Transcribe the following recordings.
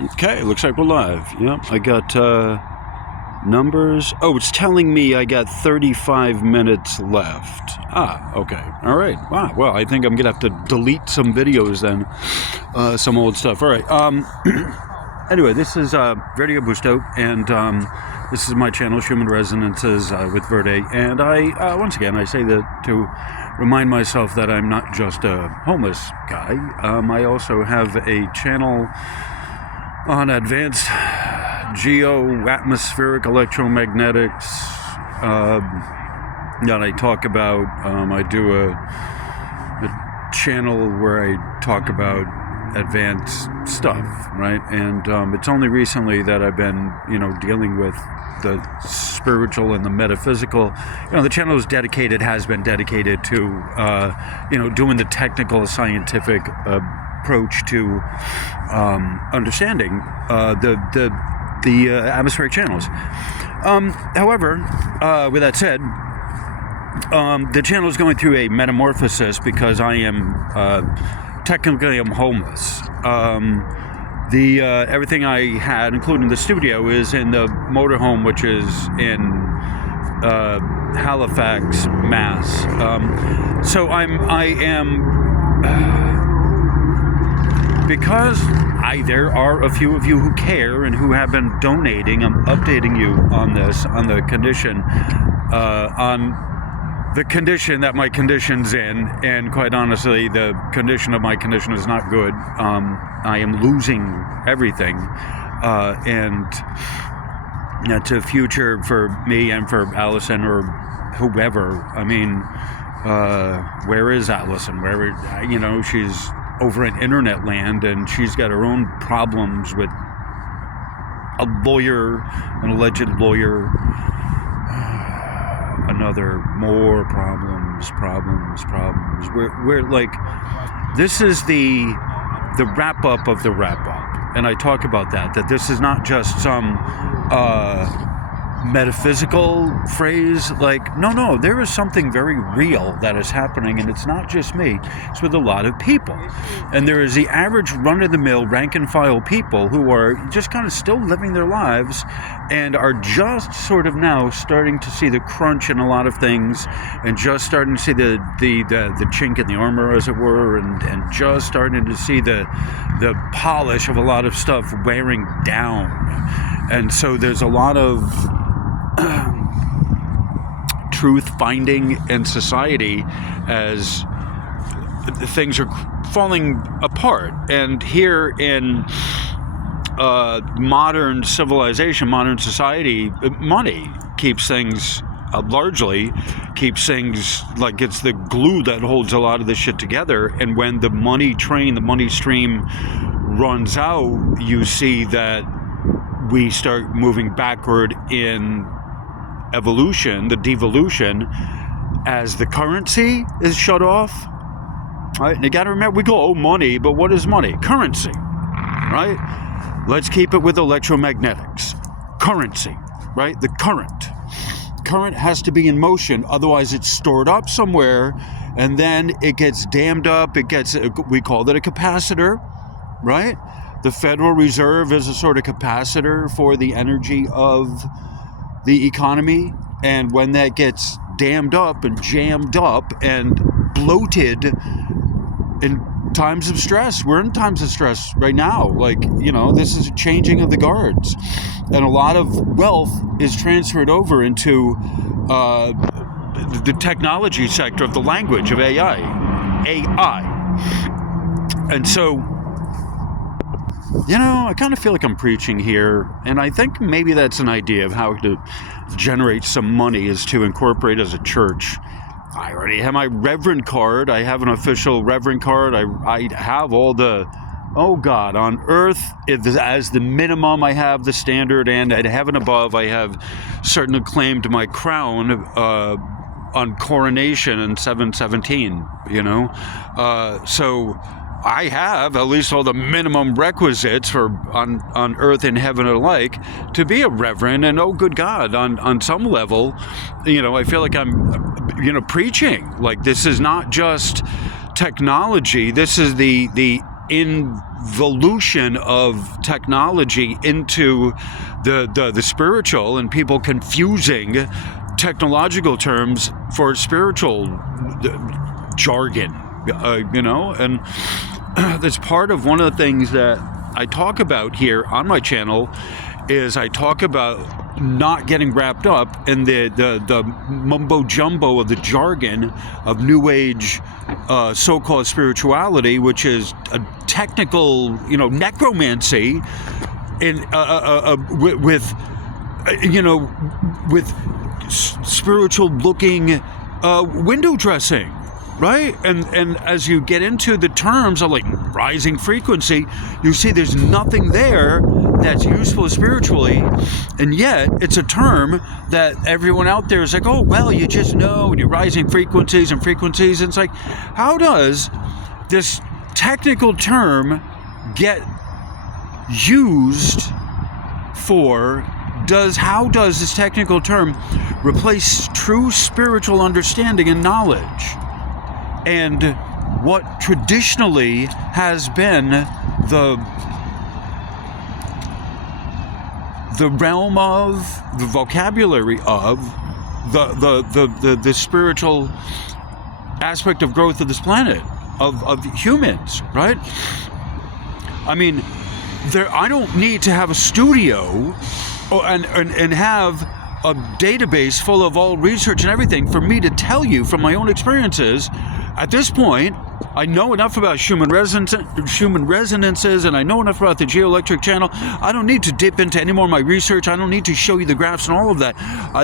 Okay, looks like we're live. Yep, I got numbers. Oh, it's telling me I got 35 minutes left. Ah, okay. All right. Wow. Well, I think I'm going to have to delete some videos then. Some old stuff. All right. Anyway, this is Radio Busto, and this is my channel, Human Resonances with Verde. And I, once again, I say that to remind myself that I'm not just a homeless guy. I also have a channel on advanced geo-atmospheric electromagnetics that I talk about. I do a channel where I talk about advanced stuff, right? And it's only recently that I've been, dealing with the spiritual and the metaphysical. The channel is dedicated, has been dedicated to, doing the technical, scientific approach to understanding the atmospheric channels. However, with that said, the channel is going through a metamorphosis because I am technically I'm homeless. Everything I had, including the studio, is in the motorhome, which is in Halifax, Mass. So I am. Because there are a few of you who care and who have been donating, I'm updating you on this, on the condition that my condition's in, and quite honestly, the condition of my condition is not good. I am losing everything, and it's a future for me and for Allison or whoever. I mean, where is Allison? She's over in internet land, and she's got her own problems with a lawyer, an alleged lawyer, more problems. We're like, this is the wrap up of the wrap up, and I talk about that this is not just some metaphysical phrase. Like, no, there is something very real that is happening, and it's not just me, it's with a lot of people. And there is the average run-of-the-mill rank and file people who are just kind of still living their lives and are just sort of now starting to see the crunch in a lot of things, and just starting to see the chink in the armor, as it were, and just starting to see the polish of a lot of stuff wearing down. And so there's a lot of truth finding in society as things are falling apart. And here in modern civilization, modern society, money keeps things largely keeps things, like, it's the glue that holds a lot of this shit together. And when the money train, the money stream runs out, you see that we start moving backward in evolution, the devolution, as the currency is shut off. Right? And you got to remember, we go, money, but what is money? Currency, right? Let's keep it with electromagnetics. Currency, right? The current has to be in motion, otherwise it's stored up somewhere, and then it gets dammed up. We call it a capacitor, right? The Federal Reserve is a sort of capacitor for the energy of the economy. And when that gets dammed up and jammed up and bloated in times of stress, we're in times of stress right now. Like, this is a changing of the guards. And a lot of wealth is transferred over into the technology sector of the language of AI. And so, I kind of feel like I'm preaching here, and I think maybe that's an idea of how to generate some money, is to incorporate as a church. I already have my Reverend card. I have an official Reverend card. I have all the, on earth, as the minimum, I have the standard, and at heaven above, I have certainly claimed my crown on coronation in 717, so I have at least all the minimum requisites for on earth and heaven alike to be a reverend. And good God, on some level, I feel like I'm, preaching. Like, this is not just technology. This is the involution of technology into the spiritual, and people confusing technological terms for spiritual jargon, and that's part of one of the things that I talk about here on my channel. Is I talk about not getting wrapped up in the mumbo jumbo of the jargon of New Age so-called spirituality, which is a technical, necromancy, in with spiritual looking window dressing. Right? And as you get into the terms of like rising frequency, you see there's nothing there that's useful spiritually, and yet it's a term that everyone out there is like, oh, well, you just know, and you're rising frequencies, and it's like, how does this technical term get used how does this technical term replace true spiritual understanding and knowledge? And what traditionally has been the realm of, the vocabulary of, the spiritual aspect of growth of this planet, of humans, right? I mean, I don't need to have a studio and have a database full of all research and everything for me to tell you from my own experiences. At this point, I know enough about human resonances, and I know enough about the geoelectric channel. I don't need to dip into any more of my research. I don't need to show you the graphs and all of that.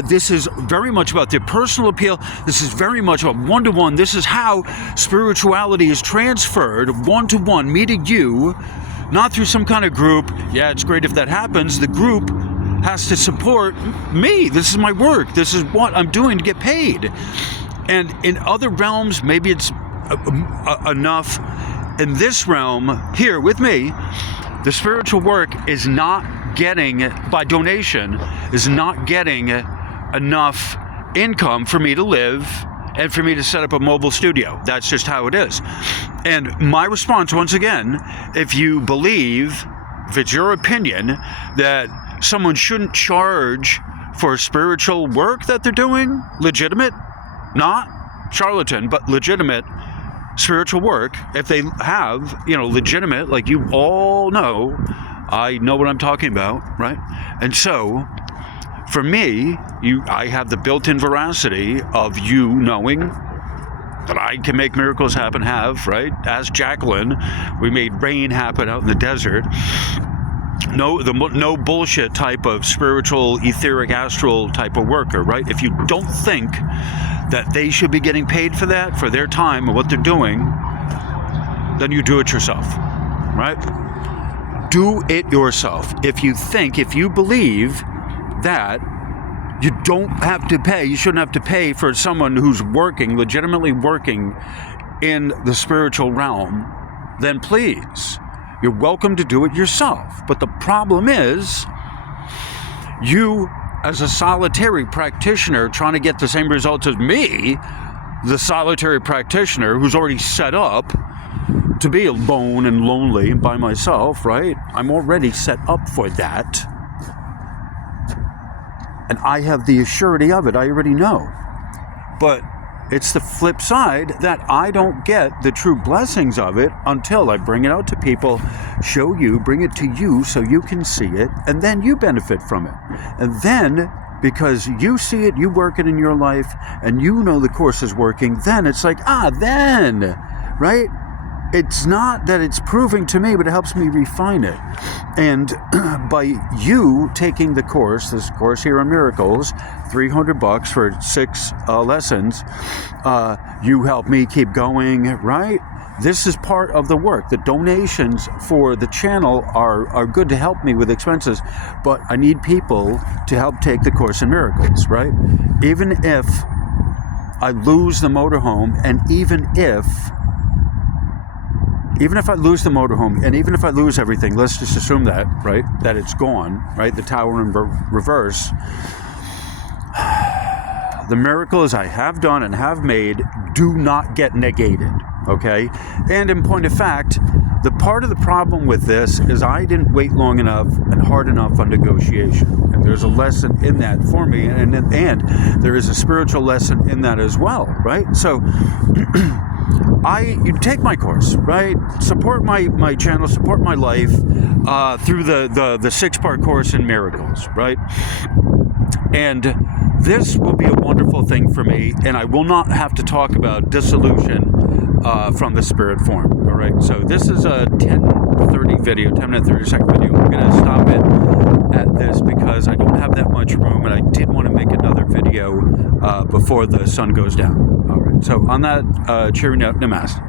This is very much about the personal appeal. This is very much about one-to-one. This is how spirituality is transferred, one-to-one, meeting you, not through some kind of group. Yeah, it's great if that happens. The group has to support me. This is my work. This is what I'm doing to get paid. And in other realms, maybe it's enough. In this realm, here with me, the spiritual work is not getting, by donation, is not getting enough income for me to live and for me to set up a mobile studio. That's just how it is. And my response, once again, if you believe, if it's your opinion, that someone shouldn't charge for spiritual work that they're doing, legitimate, not charlatan, but legitimate spiritual work, if they have, legitimate, like you all know, I know what I'm talking about, right? And so, for me, I have the built-in veracity of you knowing that I can make miracles happen, right? As Jacqueline, we made rain happen out in the desert. No bullshit type of spiritual, etheric, astral type of worker, right? If you don't think that they should be getting paid for that, for their time and what they're doing, then you do it yourself, right? Do it yourself. If you believe that you don't have to pay, you shouldn't have to pay for someone who's legitimately working in the spiritual realm, then please, you're welcome to do it yourself. But the problem is, you, as a solitary practitioner trying to get the same results as me, the solitary practitioner who's already set up to be alone and lonely and by myself, right? I'm already set up for that. And I have the assurity of it. I already know. But it's the flip side that I don't get the true blessings of it until I bring it out to people, show you, bring it to you so you can see it, and then you benefit from it. And then, because you see it, you work it in your life, and you know the course is working, then it's like, then, right? It's not that it's proving to me, but it helps me refine it. And by you taking the course, this course here on Miracles, $300 for 6 lessons, you help me keep going, right? This is part of the work. The donations for the channel are good to help me with expenses, but I need people to help take the Course in Miracles, right? Even if I lose the motorhome, and even if I lose the motorhome, and even if I lose everything, let's just assume that, right, that it's gone, right, the tower in reverse, the miracles I have done and have made do not get negated, okay? And in point of fact, The part of the problem with this is I didn't wait long enough and hard enough on negotiation. And there's a lesson in that for me, and there is a spiritual lesson in that as well, right? So you take my course, right? Support my channel, support my life through the 6-part course in miracles, right? And this will be a wonderful thing for me, and I will not have to talk about dissolution from the spirit form. All right, so this is a 10-minute 30-second video. I'm going to stop it at this because I don't have that much room, and I did want to make another video before the sun goes down. All right, so on that cheery note, namaste.